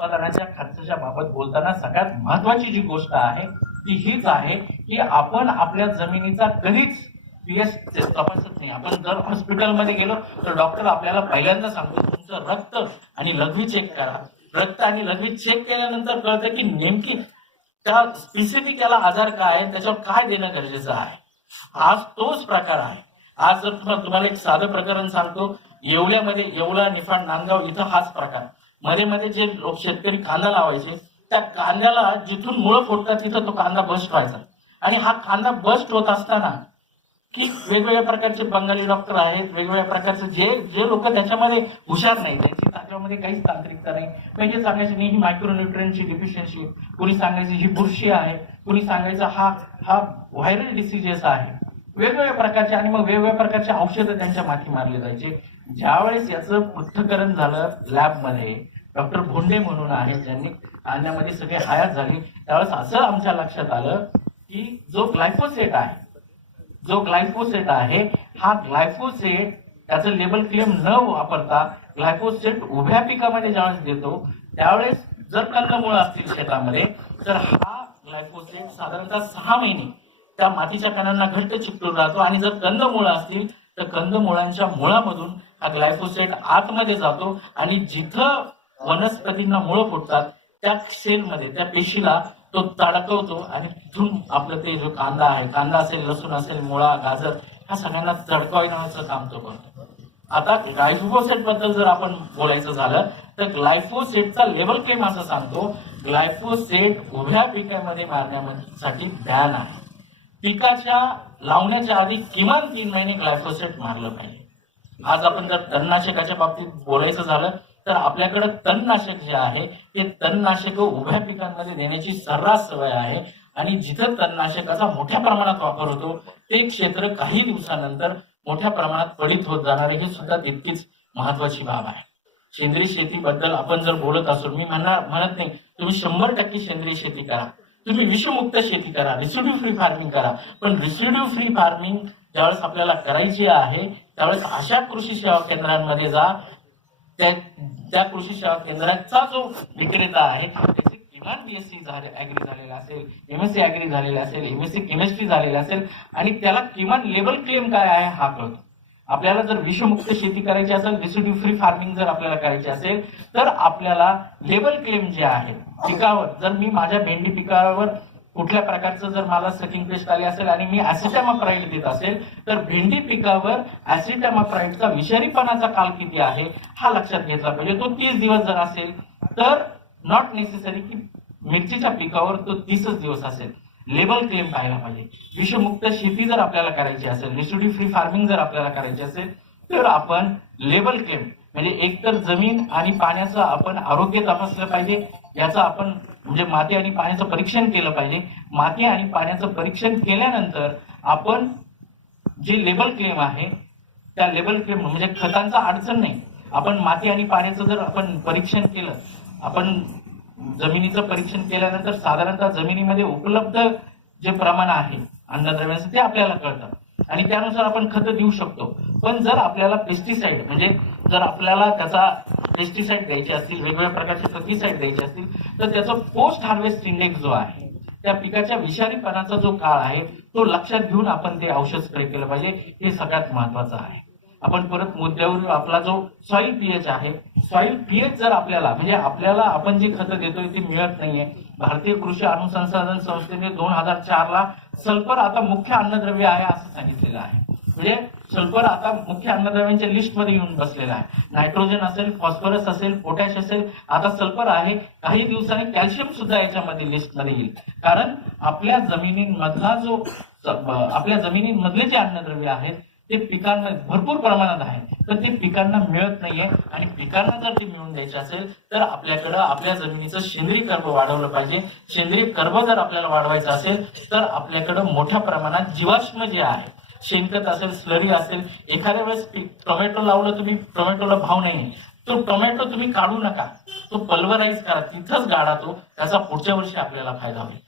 उत्पादनाच्या खर्चाच्या बाबत बोलताना सगळ्यात महत्वाची जी गोष्ट आहे ती हीच आहे की आपण आपल्या जमिनीचा कधीच पीएस तपासत नाही. आपण जर हॉस्पिटलमध्ये गेलो तर डॉक्टर आपल्याला पहिल्यांदा सांगतो तुमचं रक्त आणि लघवी चेक करा. रक्त आणि लघवी चेक केल्यानंतर कळतं की नेमकी त्या स्पेसिफिक त्याला आजार काय आहे त्याच्यावर काय देणं गरजेचं आहे. आज तोच प्रकार आहे. आज जर तुम्हाला तुम्हाला एक साधं प्रकरण सांगतो येवल्यामध्ये येवला निफाड नांदगाव इथं हाच प्रकार. मध्ये मध्ये जे लोक शेतकरी कांदा लावायचे त्या कांद्याला जिथून मुळं फोडतात तिथं तो कांदा बस्ट व्हायचा. आणि हा कांदा बस्ट होत असताना की वेगवेगळ्या प्रकारचे बंगाली डॉक्टर आहेत वेगवेगळ्या प्रकारचे जे जे लोक त्याच्यामध्ये हुशार नाही त्यांची त्याच्यामध्ये काहीच तांत्रिकता नाही. म्हणजे सांगायचे नाही ही मायक्रोन्युट्रियनची डिफिशियन्सी कुणी सांगायची ही बुरशी आहे. कुणी सांगायचं हा हा व्हायरल डिसिजेस आहे. वेगवेगळ्या प्रकारचे आणि मग वेगवेगळ्या प्रकारचे औषधं त्यांच्या माथी मारले जायचे. ज्यावेळेस याचं पृथ्थकरण झालं लॅबमध्ये डॉक्टर भोंडे म्हणून आहेत ज्यांनी आणण्यामध्ये सगळे हयात झाली. त्यावेळेस असं आमच्या लक्षात आलं की जो ग्लायफोसेट आहे जो ग्लायफोसेट आहे हा ग्लायफोसेट त्याचं लेबल क्लेम न वापरता ग्लायफोसेट उभ्या पिकामध्ये ज्यावेळेस देतो त्यावेळेस जर कंदमुळं असतील शेतामध्ये तर हा ग्लायफोसेट साधारणतः सहा महिने त्या मातीच्या कणांना घट्ट चिकटून राहतो. आणि जर कंदमुळं असतील तर कंदमुळांच्या मुळामधून हा ग्लायफोसेट आतमध्ये जातो. आणि जिथं वनस्पतींना मुळं फुटतात त्या सेलमध्ये त्या पेशीला तो तडकवतो आणि तिथून आपलं ते जो कांदा आहे कांदा असेल लसूण असेल मुळा गाजर ह्या सगळ्यांना तडकवण्याचं काम तो करतो. आता ग्लायफोसेटबद्दल जर आपण बोलायचं झालं तर ग्लायफोसेटचा लेबल क्लेम असं सांगतो ग्लायफोसेट उभ्या पिकामध्ये मारण्यासाठी बॅन आहे. पिकाच्या लावण्याच्या आधी किमान तीन महिने ग्लायफोसेट मारलं पाहिजे. आज आपण जर तणनाशकाच्या बाबतीत बोलायचं झालं तर आपल्याकडे तणनाशक जे आहे ते तणनाशक उभ्या पिकांमध्ये देण्याची सर्रास सवय आहे. आणि जिथं तणनाशकाचा मोठ्या प्रमाणात वापर होतो ते क्षेत्र काही दिवसानंतर मोठ्या प्रमाणात पडित होत जाणार हे सुद्धा तितकीच महत्वाची बाब आहे. सेंद्रिय शेतीबद्दल आपण जर बोलत असो मी म्हणणार म्हणत नाही तुम्ही शंभर टक्के सेंद्रिय शेती करा. तुम्ही विषमुक्त शेती करा रिसिड्यू फ्री फार्मिंग करा. पण रिसिड्यू फ्री फार्मिंग ज्यावेळेस आपल्याला करायची आहे त्यावेळेस अशा कृषी सेवा केंद्रांमध्ये जा त्या त्या कृषी सेवा केंद्राचा जो विक्रेता आहे त्याचे किमान बीएससी झाले ऍग्री झालेला असेल एमएससी ऍग्री झालेला असेल एमएससी केमिस्ट्री झालेला असेल आणि त्याला किमान लेबल क्लेम काय आहे हा कळतो. आपल्याला जर विषमुक्त शेती करायची असेल रेसिड्यू फ्री फार्मिंग जर आपल्याला करायची असेल तर आपल्याला लेबल क्लेम जे आहे पिकावर जर मी माझ्या भेंडी पिकावर कुठल्या प्रकारचं जर मला सकिंग पेस्ट आली असेल आणि मी ऍसिटॅमाप्राईड देत असेल तर भेंडी पिकावर ऍसिटॅमाप्राईडचा विषारीपणाचा काल किती आहे हा लक्षात घेतला पाहिजे. तो तीस दिवस जर असेल तर नॉट नेसेसरी की मिरचीच्या पिकावर तो तीसच दिवस असेल. लेबल क्लेम पाहायला पाहिजे. विषमुक्त शेती जर आपल्याला करायची असेल रेसिड्यू फ्री फार्मिंग जर आपल्याला करायची असेल तर आपण लेबल क्लेम म्हणजे एकतर जमीन आणि पाण्याचं आपण आरोग्य तपासलं पाहिजे याचं आपण म्हणजे माती आणि पाण्याचं परीक्षण केलं पाहिजे. माती आणि पाण्याचं परीक्षण केल्यानंतर आपण जे लेबल क्लेम आहे त्या लेबल क्लेम म्हणजे खतांचा अडचण नाही. आपण माती आणि पाण्याचं जर आपण परीक्षण केलं आपण जमिनीचं परीक्षण केल्यानंतर साधारणतः जमिनीमध्ये उपलब्ध जे प्रमाण आहे अन्नद्रव्याचं ते आपल्याला कळतं. आणि त्यानुसार आपण खतं देऊ शकतो. पण जर आपल्याला पेस्टिसाइड म्हणजे जर आपल्याला त्याचा पेस्टिसाइड द्यायचे असतील वेगवेगळ्या प्रकारचे फंगिसाइड द्यायचे असतील तर त्याचा पोस्ट हार्वेस्ट इंडेक्स जो आहे त्या पिकाच्या विषारीपणाचा जो काळ आहे तो लक्षात घेऊन आपण ते औषध स्प्रे केलं पाहिजे. हे सगळ्यात महत्वाचं आहे. आपण परत मुद्द्यावर आपला जो सॉइल पीएच आहे सॉइल पीएच जर आपल्याला म्हणजे आपल्याला आपण जी खतं देतोय ती मिळत नाहीये. भारतीय कृषी अनुसंधान संस्थेने दोन हजार चार ला सल्फर आता मुख्य अन्नद्रव्य आहे असं सांगितलेलं आहे. म्हणजे सल्फर आता मुख्य अन्नद्रव्यांच्या लिस्टमध्ये येऊन बसलेला आहे. नायट्रोजन असेल फॉस्फरस असेल पोटॅश असेल आता सल्फर आहे. काही दिवसांनी कॅल्शियम सुद्धा याच्यामध्ये लिस्टमध्ये येईल. कारण आपल्या जमिनींमधला जो आपल्या जमिनींमधले जे अन्नद्रव्य आहेत ते पिकांना भरपूर प्रमाणात आहे तर ते पिकांना मिळत नाहीये. आणि पिकांना जर ते मिळून द्यायचे असेल तर आपल्याकडं आपल्या जमिनीचं सेंद्रिय कर्ब वाढवलं पाहिजे. सेंद्रिय कर्ब जर आपल्याला वाढवायचं असेल तर आपल्याकडं मोठ्या प्रमाणात जीवाश्म जे आहे शेणखत असेल स्लरी असेल एखाद्या वेळेस टोमॅटो लावलं तुम्ही टोमॅटोला भाव नाही तो टोमॅटो तुम्ही काढू नका. तो पल्वराईज करा तिथंच गाडा तो त्याचा पुढच्या वर्षी आपल्याला फायदा होईल.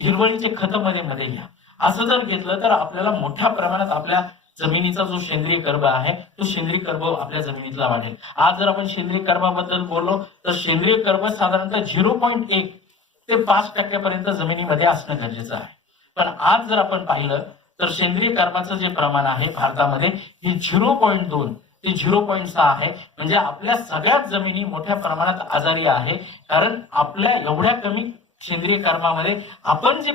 हिरवळीचे खत मध्ये मध्ये घ्या. असं जर घेतलं तर आपल्याला मोठ्या प्रमाणात आपल्या जमिनीचा जो सेंद्रिय कर्ब आहे तो सेंद्रिय कर्ब आपल्या जमिनीतला वाढेल. आज जर आपण सेंद्रिय कर्बाबद्दल बोललो तर सेंद्रिय कर्ब साधारणतः झिरो पॉईंट एक ते पाच टक्क्यापर्यंत जमिनीमध्ये असणं गरजेचं आहे. पण आज जर आपण पाहिलं तर सेंद्रिय कर्माचं जे प्रमाण आहे भारतामध्ये हे झिरो पॉईंट दोन ते झिरो पॉईंट सहा आहे. म्हणजे आपल्या सगळ्याच जमिनी मोठ्या प्रमाणात आजारी आहे. कारण आपल्या एवढ्या कमी सेंद्रिय कर्मामध्ये आपण जे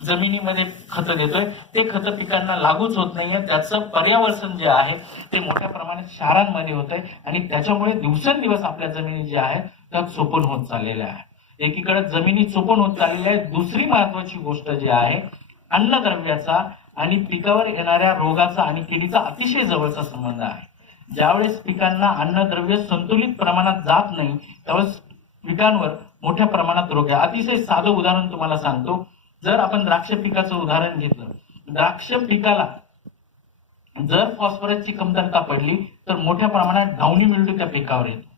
जमिनीमध्ये खतं देतोय ते खतं पिकांना लागूच होत नाहीये. त्याचं पर्यावरण जे आहे ते मोठ्या प्रमाणात शहरांमध्ये होत आहे आणि त्याच्यामुळे दिवसेंदिवस आपल्या जमिनी ज्या आहेत त्या चोपण होत चाललेल्या आहे एकीकडे जमिनी चोपण होत चाललेल्या आहे दुसरी महत्वाची गोष्ट जी आहे अन्नद्रव्याचा आणि पिकावर येणाऱ्या रोगाचा आणि किडीचा अतिशय जवळचा संबंध आहे. ज्यावेळेस पिकांना अन्नद्रव्य संतुलित प्रमाणात जात नाही त्यावेळेस पिकांवर मोठ्या प्रमाणात रोग आहे. अतिशय साधं उदाहरण तुम्हाला सांगतो. जर आपण द्राक्ष पिकाचं उदाहरण घेतलं द्राक्ष पिकाला जर फॉस्फरसची कमतरता पडली तर मोठ्या प्रमाणात डाऊनी मिळतो त्या पिकावर येतो.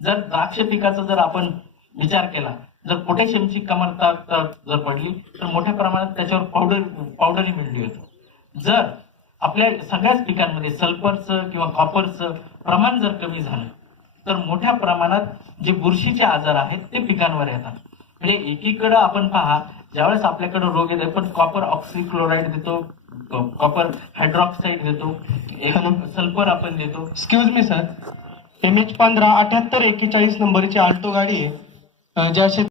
जर द्राक्ष पिकाचा जर आपण विचार केला जर पोटॅशियमची कमतरता जर पडली तर मोठ्या प्रमाणात त्याच्यावर पावडर पावडरी मिळली होतो. जर आपल्या सगळ्याच पिकांमध्ये सल्फरचं किंवा कॉपरचं प्रमाण जर कमी झालं तर मोठ्या प्रमाणात जे बुरशीचे आजार आहेत ते पिकांवर येतात. म्हणजे एकीकडे आपण पहा ज्यावेळेस आपल्याकडे रोग येतो पण कॉपर ऑक्सिक्लोराईड देतो कॉपर हायड्रॉक्साईड देतो सल्फर आपण देतो. Excuse me sir M H पंधरा अठ्याहत्तर एक्केचाळीस नंबरची आल्टो गाडी आहे ज्या